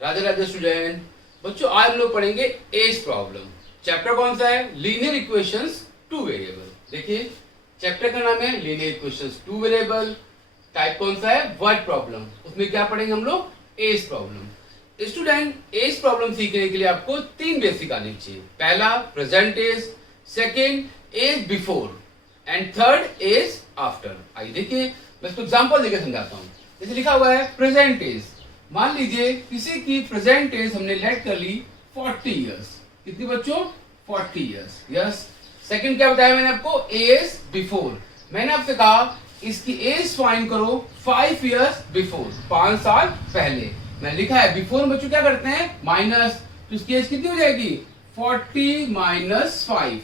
Radhe Radhe student. बच्चों आज हम लोग पढ़ेंगे एज प्रॉब्लम। चैप्टर कौन सा है? Linear equations two variable. देखिए चैप्टर का नाम है linear equations two variable. Type कौन सा है? Word problem. उसमें क्या पढ़ेंगे हम लोग? Age problem. Student age problem सीखने के लिए आपको तीन बेसिक आनी चाहिए। पहला present age, second age before and third age after. आइए देखिए मैं इसको एग्जाम्पल देकर समझाता हूँ। जैसे लिखा हुआ है प्रेजेंट एज। मान लीजिए किसी की प्रेजेंट एज हमने लेट कर ली 40 इयर्स। कितनी बच्चों? 40 इयर्स। यस। सेकंड क्या बताया मैंने आपको? Age before. मैंने आपसे कहा इसकी एज फाइंड करो 5 इयर्स बिफोर, 5 साल पहले। मैंने लिखा है बिफोर में बच्चों क्या करते हैं? माइनस। तो इसकी एज कितनी हो जाएगी? 40 माइनस 5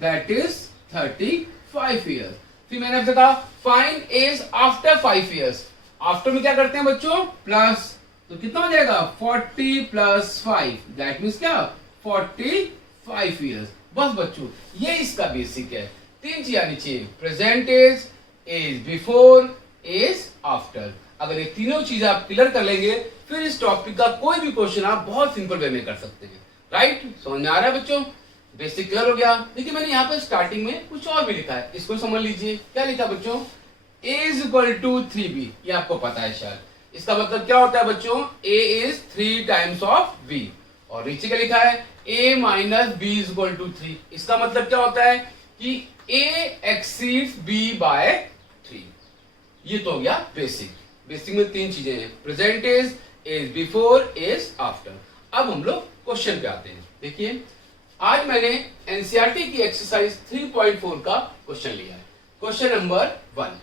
दैट इज 35 इयर्स। फिर मैंने आपसे कहा find age after 5 years. After में क्या करते हैं बच्चों? प्लस। तो कितना हो जाएगा? 40 प्लस 5 दैट मीन्स क्या? 45 इयर्स। बस बच्चों ये इसका बेसिक है। तीन चीज आनी चाहिए, present age, age before, age after. अगर ये तीनों चीज आप क्लियर कर लेंगे फिर इस टॉपिक का कोई भी क्वेश्चन आप बहुत सिंपल वे में कर सकते हैं। राइट? समझ में आ रहा है बच्चों? बेसिक क्लियर हो गया। देखिए मैंने यहाँ पे स्टार्टिंग में कुछ और भी लिखा है, इसको समझ लीजिए। क्या लिखा बच्चों? a is equal to 3b। ये आपको पता है शायद। इसका मतलब क्या होता है बच्चों? a is 3 times of b। और नीचे क्या लिखा है? a minus b is equal to 3। इसका मतलब क्या होता है कि a एक्सीड्स b बाय 3। ये तो हो गया बेसिक। बेसिक में तीन चीजें हैं, present age, age before, age after. अब हम लोग क्वेश्चन पे आते हैं। देखिए आज मैंने एनसीईआरटी की एक्सरसाइज 3.4 का क्वेश्चन लिया है। Question number 1।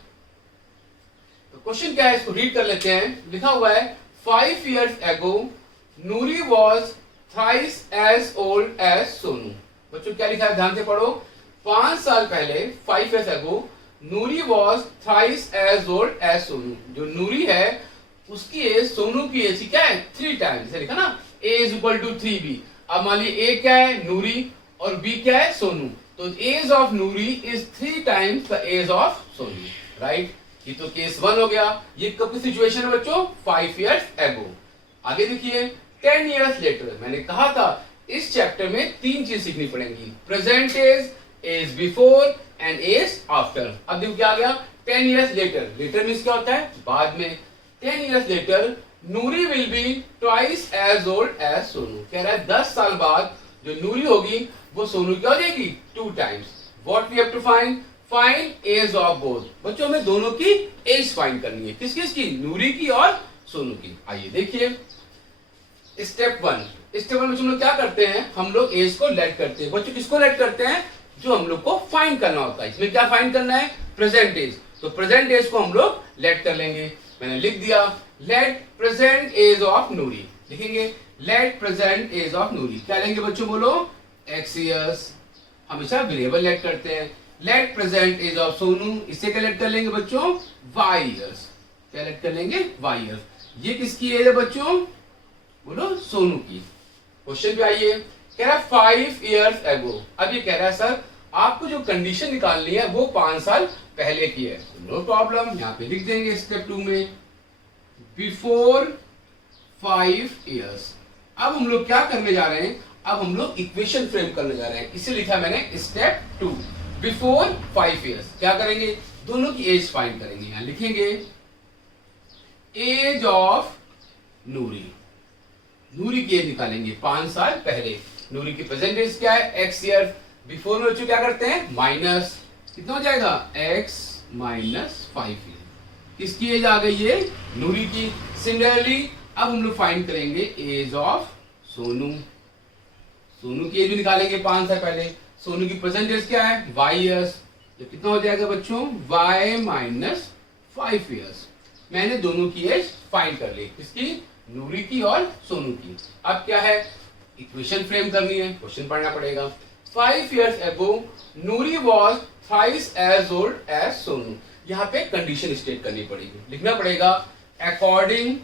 तो क्वेश्चन क्या है इसको रीड कर लेते हैं। लिखा हुआ है 5 years ago Noori was thrice as old as Sonu. बच्चों क्या लिखा है ध्यान से पढ़ो। 5 साल पहले 5 years ago Noori was thrice as old as Sonu. जो नूरी है उसकी एज सोनू की एज क्या है? 3 टाइम्स। जैसे लिखा ना a is equal to 3b। अब मान लीजिए a क्या है? नूरी। और b क्या है? सोनू। तो age of Noori is 3 times the age of Sonu. Right? ये तो केस 1 हो गया। ये कब की सिचुएशन है बच्चों? 5 years ago। आगे देखिए 10 years later। मैंने कहा था इस चैप्टर में तीन चीज सीखनी पड़ेंगी, present age, age before and age after. अब देखो क्या आ गया? 10 years later। लेटर मीन्स क्या होता है? बाद में। 10 years later Noori will be twice as old as Sonu. कह रहा है 10 साल बाद जो नूरी होगी वो सोनू क्या हो जाएगी? 2 times. What we have to find? Find age of both. बच्चों में दोनों की एज फाइंड करनी है। किस किस की? नूरी की और सोनू की। आइए देखिए स्टेप 1। स्टेप 1 में हम लोग क्या करते हैं? हम लोग एज को लेट करते हैं। बच्चों किसको लेट करते हैं? जो हम लोग को फाइंड करना होता है। इसमें क्या फाइंड करना है? Present age. तो प्रेजेंट एज को हम लोग लेट कर लेंगे। मैंने लिख दिया let present age of Noori. लिखेंगे let present age of Noori. क्या लेंगे बच्चों? बोलो x इयर्स। हमेशा वेरिएबल लेट करते हैं। Let present age of Sonu. इससे क्या लेट कर लेंगे बच्चों? y years. क्या लेट कर लेंगे? y years. ये किसकी एज है बच्चों? बोलो सोनू की। क्वेश्चन पे आइए। कह रहा है 5 years ago। अब ये कह रहा है सर आपको जो कंडीशन निकालनी है वो 5 साल पहले की है। नो प्रॉब्लम, यहाँ पे लिख देंगे स्टेप 2 में बिफोर 5 years। अब हम लोग क्या करने जा रहे हैं? अब हम लोग इक्वेशन फ्रेम करने जा रहे हैं। इसे लिखा मैंने स्टेप 2 बिफोर 5 years। क्या करेंगे? दोनों की एज फाइंड करेंगे। यहां लिखेंगे एज ऑफ नूरी। नूरी की एज निकालेंगे 5 साल पहले। नूरी की प्रेजेंट एज क्या है? x year. बिफोर में बच्चों क्या करते हैं? माइनस। कितना हो जाएगा? x minus 5 year. किसकी एज आ गई है? नूरी की। सिमिलरली अब हम लोग फाइंड करेंगे एज ऑफ सोनू। सोनू की एज भी निकालेंगे 5 साल पहले। सोनू की प्रेजेंट एज क्या है? y years. तो कितना हो जाएगा बच्चों? y minus 5 years. मैंने दोनों की एज फाइंड कर ली। किसकी? नूरी की और सोनू की। अब क्या है? इक्वेशन फ्रेम करनी है, क्वेश्चन पढ़ना पड़ेगा। 5 years ago Noori was thrice as old as Sonu. यहाँ पे कंडीशन स्टेट करनी पड़ेगी। लिखना पड़ेगा अकॉर्डिंग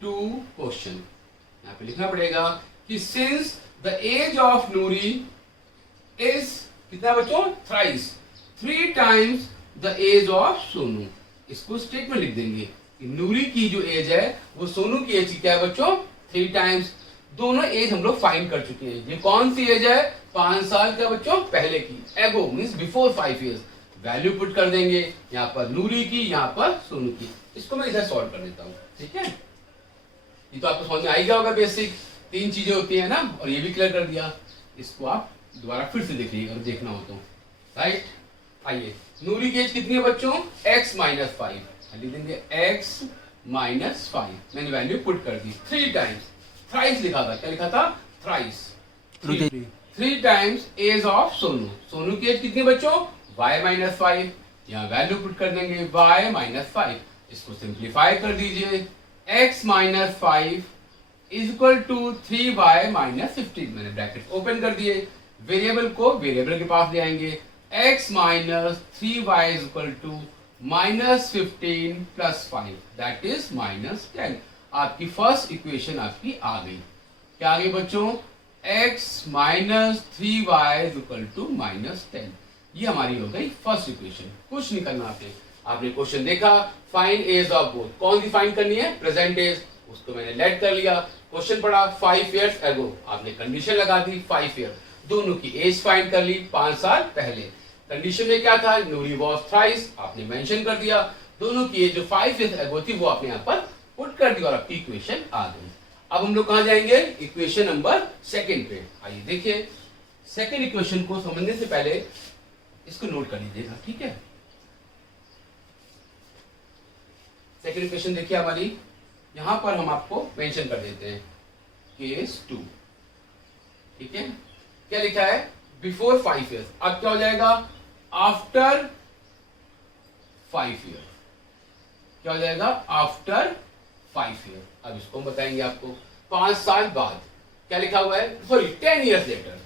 टू क्वेश्चन। यहाँ पे लिखना पड़ेगा कि since the age of Noori is कितना बच्चों? Thrice, 3 times the age of Sonu. इसको स्टेटमेंट लिख देंगे। कि नूरी की जो एज है वो सोनू की एज की क्या है बच्चों, 3 टाइम्स। दोनों एज हम लोग फाइंड कर चुके हैं। ये कौन सी एज है, 5 साल का बच्चों पहले की, एगो means before 5 years। Value put कर देंगे, यहाँ पर नूरी की, यहाँ पर सोनू की। इसको मैं इधर सॉल्व कर देता हूँ, ठीक है। ये तो आपको समझ में आ ही गया होगा, बेसिक 3 चीजें होती है ना, और ये भी क्लियर कर दिया। इसको आप दोबारा फिर से देख लीजिए अगर देखना हो तो, राइट। आइए, नूरी की एज कितनी है बच्चों, x माइनस 5। लिख देंगे x माइनस 5। मैंने वैल्यू पुट कर दी 3 टाइम्स, थ्राइस लिखा था, क्या लिखा था, thrice. 3 times age of Sonu. Sonu की एज कितनी है बच्चों, y माइनस 5। यहाँ वैल्यू पुट कर देंगे y माइनस 5। इसको सिंप्लीफाई कर दीजिए, x minus 5 is equal to 3y minus 15। मैंने ब्रैकेट ओपन कर दिए, वेरिएबल को वेरिएबल के पास ले आएंगे। x minus 3y is equal to minus 15 plus 5 that is minus 10। आपकी फर्स्ट इक्वेशन आपकी आ गई। क्या आ गई बच्चों, x minus 3y is equal to minus 10। ये हमारी हो गई फर्स्ट इक्वेशन। कुछ नहीं करना आपने क्वेश्चन देखा, फाइंड एज ऑफ बोथ। कौन सी फाइंड करनी है, प्रेजेंट एज, उसको मैंने लेट कर लिया। क्वेश्चन पढ़ा 5 years ago, आपने कंडीशन लगा दी 5 year। दोनों की एज फाइंड कर ली 5 साल पहले। कंडीशन में क्या था, नूरी वॉज थ्राइस, आपने मेंशन कर दिया। दोनों की एज जो 5 years ago थी वो आपने यहाँ पर पुट कर दी और आपकी इक्वेशन आ गई। अब हम लोग कहाँ जाएंगे, इक्वेशन नंबर 2 पे। आइए देखिए, सेकेंड इक्वेशन को समझने से पहले इसको नोट कर लीजिएगा, ठीक है। सेकेंड इक्वेशन देखिए हमारी, यहां पर हम आपको मेंशन कर देते हैं केस 2, ठीक है। क्या लिखा है, बिफोर 5 years। अब क्या हो जाएगा, आफ्टर 5 years। क्या हो जाएगा, आफ्टर 5 years। अब इसको हम बताएंगे आपको 5 साल बाद। क्या लिखा हुआ है, सॉरी 10 years लेटर।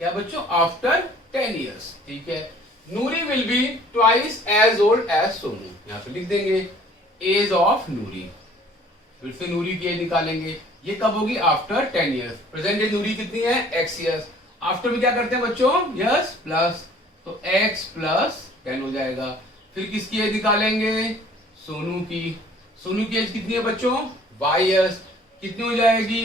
क्या बच्चों, आफ्टर 10 years, ठीक है। Noori will be twice as old as Sonu. यहां पे लिख देंगे एज ऑफ नूरी। फिर से नूरी की एज निकालेंगे, ये कब होगी, आफ्टर 10 years। प्रेजेंट एज नूरी कितनी है, x years। आफ्टर में क्या करते हैं बच्चों, यस प्लस, तो x प्लस 10 हो जाएगा। फिर किसकी एज निकालेंगे, सोनू की। सोनू की एज कितनी है बच्चों, y years। कितनी हो जाएगी,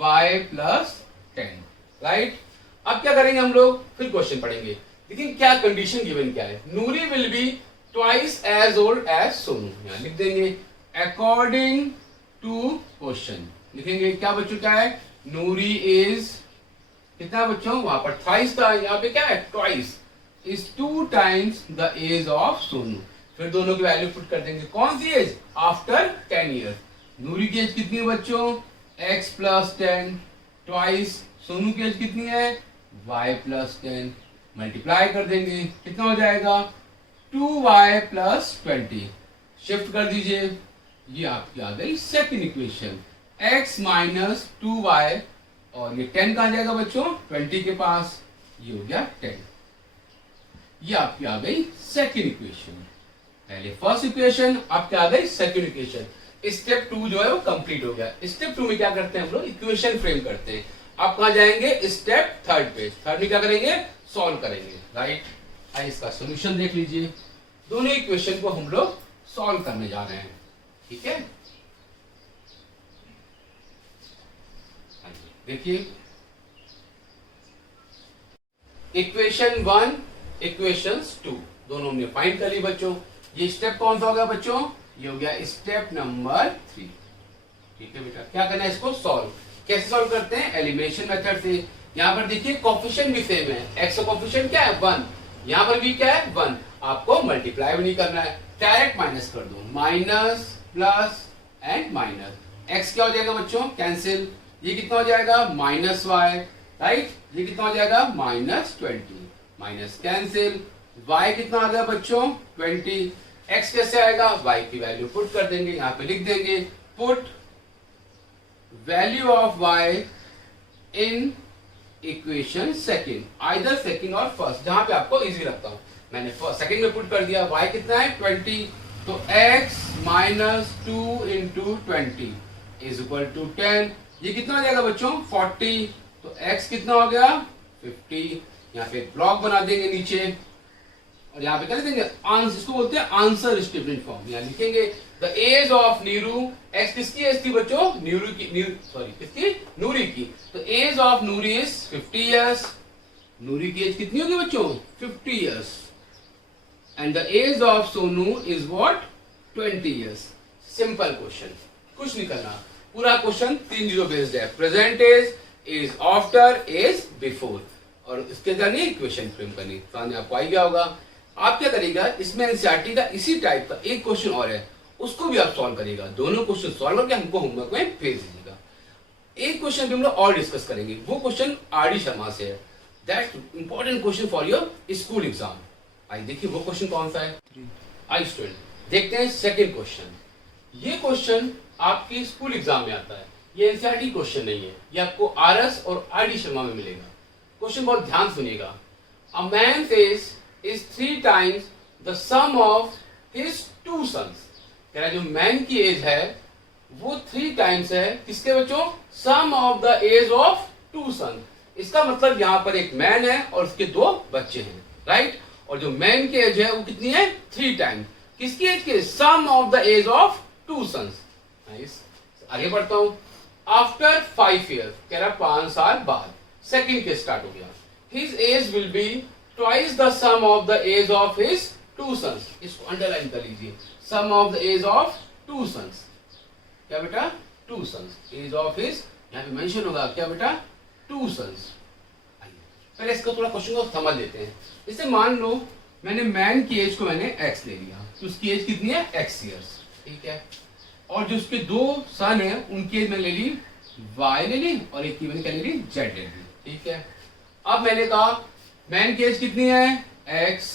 y प्लस 10, राइट। अब क्या करेंगे हम लोग, फिर क्वेश्चन पढ़ेंगे। लेकिन क्या कंडीशन गिवन क्या है, Noori will be twice as old as Sonu. यहां लिख देंगे अकॉर्डिंग टू क्वेश्चन। लिखेंगे क्या बच्चों, क्या है, नूरी इज कितना बच्चों, वहां पर थ्राइस था, यहाँ पे क्या है, twice is 2 times the age of Sonu. फिर दोनों की वैल्यू पुट कर देंगे, कौन सी एज, आफ्टर 10 years। नूरी की एज कितनी है बच्चों, x प्लस 10 ट्वाइस। सोनू की एज कितनी है, y प्लस 10। मल्टीप्लाई कर देंगे, कितना हो जाएगा, 2y प्लस 20। शिफ्ट कर दीजिए, ये आपकी आ गई second equation, x minus 2y। और ये 10 कहां जाएगा बच्चों, 20 के पास, ये हो गया 10। ये आपकी आ गई सेकंड इक्वेशन। पहले फर्स्ट इक्वेशन, अब क्या आ गई सेकंड इक्वेशन। स्टेप 2 जो है वो कंप्लीट हो गया। स्टेप 2 में क्या करते हैं हम लोग, इक्वेशन फ्रेम करते हैं। आप कहां जाएंगे, स्टेप 3 पे। थर्ड में क्या करेंगे, सॉल्व करेंगे, राइट। आइए इसका सॉल्यूशन देख लीजिए। दोनों इक्वेशन को हम लोग सॉल्व करने जा रहे हैं, ठीक है। देखिए, इक्वेशन 1 इक्वेशन 2 दोनों हमने फाइंड कर ली बच्चों। ये स्टेप कौन सा हो गया बच्चों, ये हो गया स्टेप नंबर 3, ठीक है बेटा। क्या करना है, इसको सॉल्व। कैसे सॉल्व करते हैं, एलिमिनेशन मेथड से। यहाँ पर देखिए कोफिशिएंट भी सेम है, एक्स का कोफिशिएंट क्या है 1, यहाँ पर भी क्या है 1। आपको मल्टीप्लाई भी नहीं करना है, डायरेक्ट माइनस कर दो, minus plus and minus. X क्या हो जाएगा बच्चों, कैंसिल। ये कितना हो जाएगा, माइनस वाई, राइट। ये कितना हो जाएगा, माइनस 20, माइनस कैंसिल। वाई कितना आ गया बच्चों, 20। एक्स कैसे आएगा, वाई की वैल्यू पुट कर देंगे, यहाँ पे लिख देंगे put value of Y in equation second, either second और फर्स्ट, जहां पे आपको इजी लगता हो। मैंने सेकंड में पुट कर दिया, y कितना है 20, तो x minus 2 into 20 is equal to 10। ये कितना हो जाएगा बच्चों 40, तो x कितना हो गया 50। यहाँ पे ब्लॉक बना देंगे नीचे, और यहाँ पे क्या लिखेंगे आंसर, इसको बोलते हैं आंसर स्टेटमेंट फॉर्म। यहाँ लिखेंगे the age of Neeru, x किसकी एज थी बच्चों, नीरू की, सॉरी किसकी, नूरी की। तो age of Noori is 50 years, नूरी की एज कितनी होगी बच्चों 50 years. And the age of Sonu is what 20 years. Simple question, कुछ नहीं करना, पूरा क्वेश्चन 3 चीजों बेस्ड है, present age after, age before, और इसके अंदर इक्वेशन फ्रेम करनी। सामने आपको आई गया होगा। आप क्या करेगा, इसमें एनसीईआरटी का इसी टाइप का एक क्वेश्चन और है, उसको भी आप सॉल्व करिएगा। दोनों क्वेश्चन सॉल्व करके हमको होमवर्क में भेज दीजिएगा। एक क्वेश्चन भी हम लोग और डिस्कस करेंगे, वो क्वेश्चन आर.डी. शर्मा से है। That's important question for your school exam. आई देखिए वो क्वेश्चन कौन सा है। आई स्टूडेंट देखते हैं सेकेंड क्वेश्चन। ये क्वेश्चन आपके स्कूल एग्जाम में आता है, ये एनसीईआरटी क्वेश्चन नहीं है, ये आपको आर.एस. और आर.डी. शर्मा में मिलेगा। क्वेश्चन बहुत ध्यान सुनिएगा। A man face is 3 times the sum of his 2 sons। कह रहा है जो मैन की एज है वो 3 times है किसके बच्चों, sum of the age of 2 sons। इसका मतलब यहां पर एक मैन है और उसके 2 बच्चे हैं, राइट। और जो मैन की एज है वो कितनी है 3 times किसकी एज के, sum of the age of 2 sons। Nice, आगे बढ़ता हूं। आफ्टर 5 years, कह रहा 5 साल बाद, सेकेंड केस स्टार्ट हो गया। His age will be twice the sum of the age of his 2 sons। इसको अंडरलाइन कर लीजिए, sum of the age of 2 sons। क्या बेटा 2 sons, एज ऑफ हिज यहाँ पे मेंशन होगा क्या बेटा 2 sons। पहले इसका थोड़ा क्वेश्चन को समझ लेते हैं। इसे मान लो मैंने मैन की एज को मैंने x ले लिया, तो उसकी एज कितनी है x years, ठीक है। और जो उसके 2 सन है उनकी एज मैंने ले ली y ले ली, और एक की मैंने क्या ले ली z ले ली, ठीक है। अब मैंने कहा मैन की एज कितनी है x,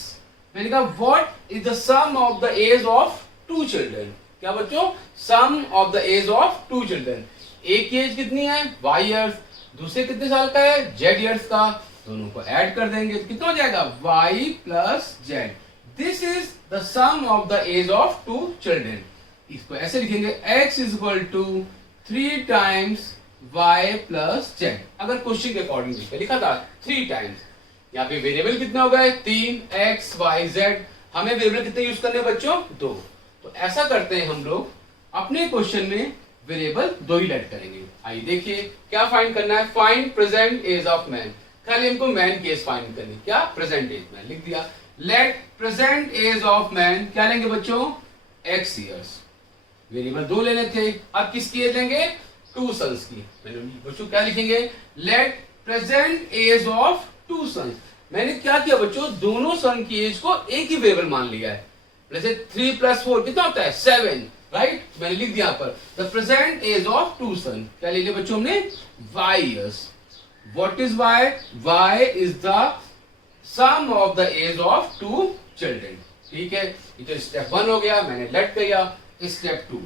मैंने कहा what is the sum of the age of 2 children। क्या बच्चों, sum of the age of 2 children। एक की एज कितनी है y years, दूसरे कितने साल का है z years का, दोनों को ऐड कर देंगे तो कितना हो जाएगा y plus z। This is the sum of the age of 2 children। इसको ऐसे लिखेंगे x is equal to 3 times y plus z। अगर क्वेश्चन के अकॉर्डिंग लिखा था 3 times, यहाँ पे वेरिएबल कितने हो गए 3 x y z। हमें वेरिएबल कितने यूज करने बच्चों 2। तो ऐसा करते हैं हम लोग अपने क्वेश्चन में वेरिएबल 2 ही लेट करेंगे। आइए देखिए क्या फाइंड करना है, find present age of man. खाली हमको मैन की एज फाइंड करनी, क्या प्रेजेंट एज मैन लिख दिया। Let present age of man क्या लेंगे बच्चों x years। वेरिएबल 2 लेने थे, अब किसकी एज लेंगे 2 sons की। मैंने बच्चों क्या लिखेंगे, let present age of 2 sons। मैंने क्या किया बच्चों, दोनों सन की एज को एक ही वेरिएबल मान लिया है। जैसे 3 + 4 कितना होता है 7, राइट। मैंने लिख दिया यहाँ पर the present age of 2 sons। क्या ले लिया बच्चों हमने y years। What is y, y is the sum of the age of 2 children, ठीक है। ये तो स्टेप 1 हो गया, मैंने लेट किया। स्टेप 2,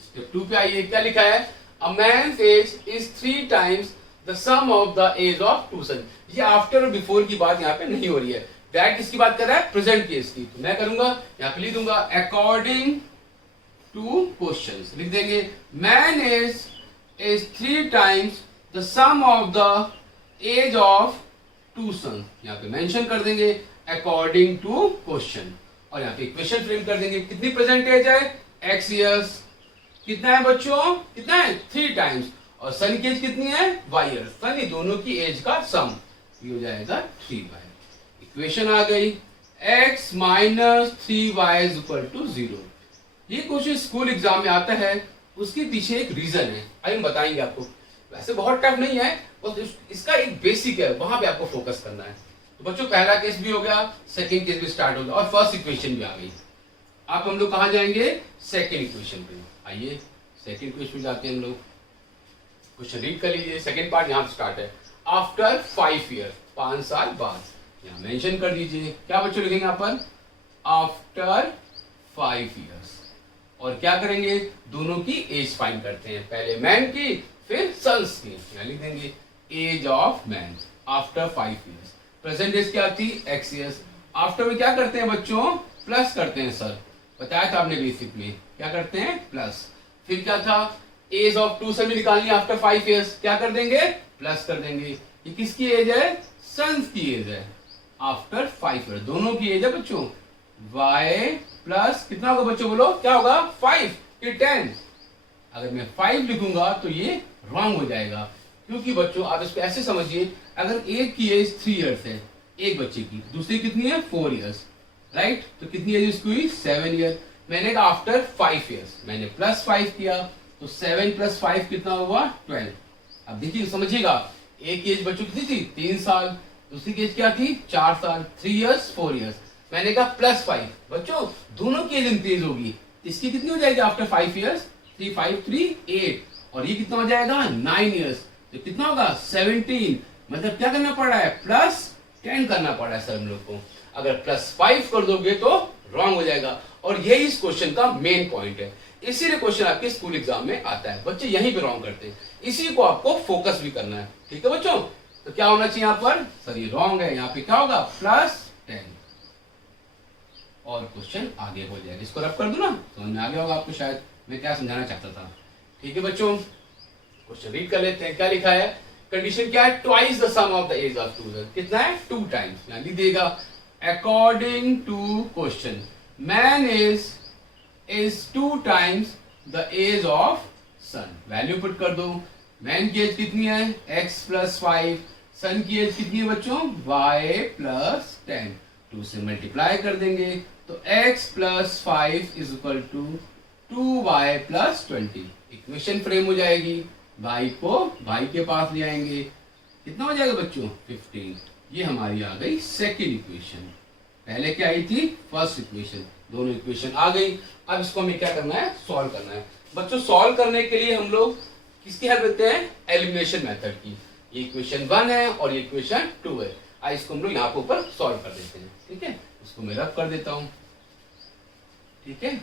स्टेप 2 पे आइए क्या लिखा है, a man's age is 3 times the sum of the age of 2 sons। ये आफ्टर और बिफोर की बात यहाँ पे नहीं हो रही है, दैट किसकी बात कर रहा है प्रेजेंट केस की। तो मैं करूंगा यहाँ पे लिख दूंगा अकॉर्डिंग टू क्वेश्चंस, लिख देंगे man is 3 times the sum of the age of 2 sons। यहाँ पे मेंशन कर देंगे अकॉर्डिंग टू क्वेश्चन, और यहाँ पे इक्वेशन फ्रेम कर देंगे। कितनी प्रेजेंट एज है x years, कितना है बच्चों कितना है 3 times, और सन की एज कितनी है y years। सन ये दोनों की एज का सम, ये हो जाएगा 3y। इक्वेशन आ गई x minus 3y is equal to 0। ये क्वेश्चन स्कूल एग्जाम में आता है, उसके पीछे एक रीजन है, आइए हम बताएंगे आपको। वैसे बहुत टफ नहीं है, बस इसका एक बेसिक है, वहां पे आपको फोकस करना है। तो बच्चों पहला केस भी हो गया, सेकंड केस भी स्टार्ट हो गया, और फर्स्ट इक्वेशन भी आ गई। अब हम लोग कहां जाएंगे सेकंड इक्वेशन पे। आइए सेकंड इक्वेशन पे जाते हैं हम लोग। क्वेश्चन रीड कर लीजिए, सेकंड पार्ट यहां स्टार्ट है। आफ्टर 5 years, 5 साल बाद, यहां मेंशन कर दीजिए क्या बच्चों लिखेंगे यहाँ पर आफ्टर 5 years। और क्या करेंगे, दोनों की एज फाइंड करते हैं, पहले मैन की फिर सन्स की। यहाँ लिख देंगे age of man after 5 years। Present age क्या थी x years। आफ्टर में क्या करते हैं बच्चों प्लस करते हैं, सर बताया था आपने बेसिक में, क्या करते हैं प्लस। फिर क्या था एज ऑफ 2 sons निकालनी आफ्टर 5 years, क्या कर देंगे प्लस कर देंगे। ये किसकी एज है सन्स की एज है, आफ्टर 5 ईयर। दोनों की एज है बच्चों y प्लस कितना होगा बच्चों, बोलो क्या होगा, 5 कि 10। अगर मैं 5 लिखूंगा तो ये रॉन्ग हो जाएगा, क्योंकि बच्चों आप इसको ऐसे समझिए, अगर एक की एज 3 इयर्स है एक बच्चे की, दूसरी कितनी है 4 इयर्स, राइट, तो कितनी एज उसकी हुई 7 ईयर। मैंने कहा आफ्टर 5 इयर्स, मैंने प्लस 5 किया तो 7 प्लस 5 कितना हुआ 12। अब देखिए समझिएगा, एक एज बच्चों कितनी थी 3 साल, दूसरी एज क्या थी 4 साल, 3 इयर्स 4 इयर्स। मैंने कहा प्लस 5, बच्चों दोनों की एज इंक्रीज होगी, इसकी कितनी हो जाएगी आफ्टर 5 इयर्स, 3 5 3 8, और ये कितना हो जाएगा 9 इयर्स, तो कितना होगा 17। मतलब क्या करना पड़ रहा है, प्लस 10 करना पड़ रहा है सर हम लोग को। अगर प्लस 5 कर दोगे तो रॉन्ग हो जाएगा, और यही इस क्वेश्चन का मेन पॉइंट है। इसीलिए क्वेश्चन आपके स्कूल एग्जाम में आता है, बच्चे यहीं पे रॉन्ग करते हैं, इसी को आपको फोकस भी करना है, ठीक है बच्चों। तो क्या होना चाहिए यहाँ पर, सर ये रॉन्ग है, यहाँ पे क्या होगा प्लस 10, और क्वेश्चन आगे हो जाएगा। इसको रब कर दो ना, समझ में आ गया होगा आपको शायद मैं क्या समझाना चाहता था। ठीक है बच्चों, क्वेश्चन रीड कर लेते हैं। क्या लिखा है, कंडीशन क्या है, twice the sum of the age of two, कितना है 2 टाइम्स। यहाँ लिख देगा according to question man is 2 times the age of son. Value put कर दो, मैन की एज कितनी है x प्लस 5, सन की एज कितनी है बच्चों y प्लस 10, 2 से मल्टीप्लाई कर देंगे तो x plus 5 is equal to 2y plus 20। Equation frame हो जाएगी, y को y के पास ले आएंगे, कितना हो जाएगा बच्चों 15। ये हमारी आ गई सेकेंड इक्वेशन, पहले क्या आई थी फर्स्ट इक्वेशन, दोनों इक्वेशन आ गई। अब इसको हमें क्या करना है, सॉल्व करना है। बच्चों सॉल्व करने के लिए हम लोग किसकी हेल्प लेते हैं, एलिमिनेशन मेथड की। ये इक्वेशन 1 है और ये इक्वेशन 2 है। आज इसको हम लोग यहाँ के ऊपर सॉल्व कर देते हैं, ठीक है। इसको मैं रब कर देता हूँ, ठीक है,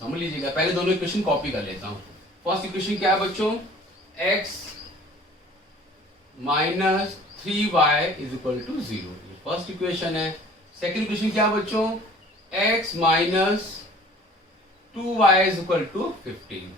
समझ लीजिएगा। पहले दोनों इक्वेशन कॉपी कर लेता हूँ। फर्स्ट इक्वेशन क्या है बच्चों, x minus 3y is equal to 0, ये फर्स्ट इक्वेशन है। सेकेंड इक्वेशन क्या है बच्चों, x minus 2y is equal to 15।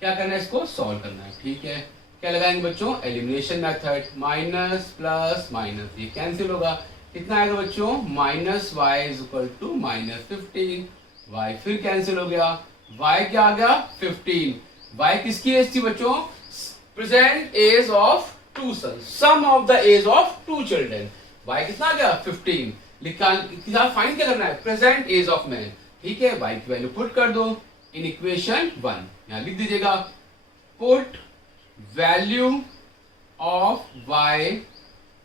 क्या करना है, इसको सॉल्व करना है, ठीक है। क्या लगाएंगे बच्चों, elimination method, minus plus minus, ये कैंसिल होगा, कितना आएगा बच्चों minus y is equal to minus 15, y फिर कैंसिल हो गया, वाई क्या आ गया 15। वाई किसकी एज थी बच्चों, present age of 2 sons, sum of the age of 2 children. Y कितना आ गया 15, लिखा फाइंड क्या करना है, प्रेजेंट एज ऑफ मैन, ठीक है। वाई की वैल्यू पुट कर दो इन इक्वेशन 1, यहां लिख दीजिएगा put value of y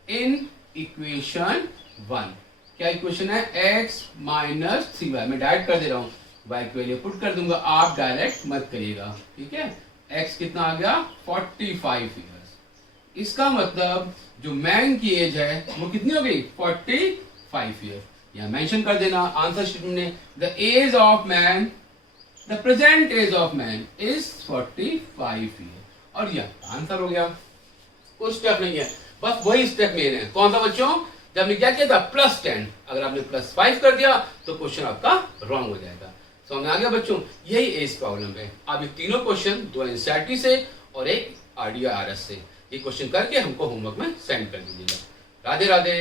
in equation 1। क्या इक्वेशन है, x माइनस 3y, मैं डायरेक्ट कर दे रहा हूं, y की वैल्यू पुट कर दूंगा, आप डायरेक्ट मत करिएगा, ठीक है। x कितना आ गया 45 ईयर्स। इसका मतलब जो मैन की एज है वो कितनी हो गई 45 ईयर। यहां मेंशन कर देना आंसर शीट में, the age of man, the present age of man is 45 year, और यह आंसर हो गया। कोई स्टेप नहीं है, बस वही स्टेप मेन है। कौन सा बच्चों, जब हमने क्या किया था प्लस 10, अगर आपने प्लस 5 कर दिया तो क्वेश्चन आपका रॉन्ग हो जाएगा। समझ में आ गया बच्चों, यही एज प्रॉब्लम है। आप ये तीनों क्वेश्चन, 2 एनसीईआरटी से और एक RDRS से, ये क्वेश्चन करके हमको होमवर्क में सेंड कर दीजिएगा। राधे राधे।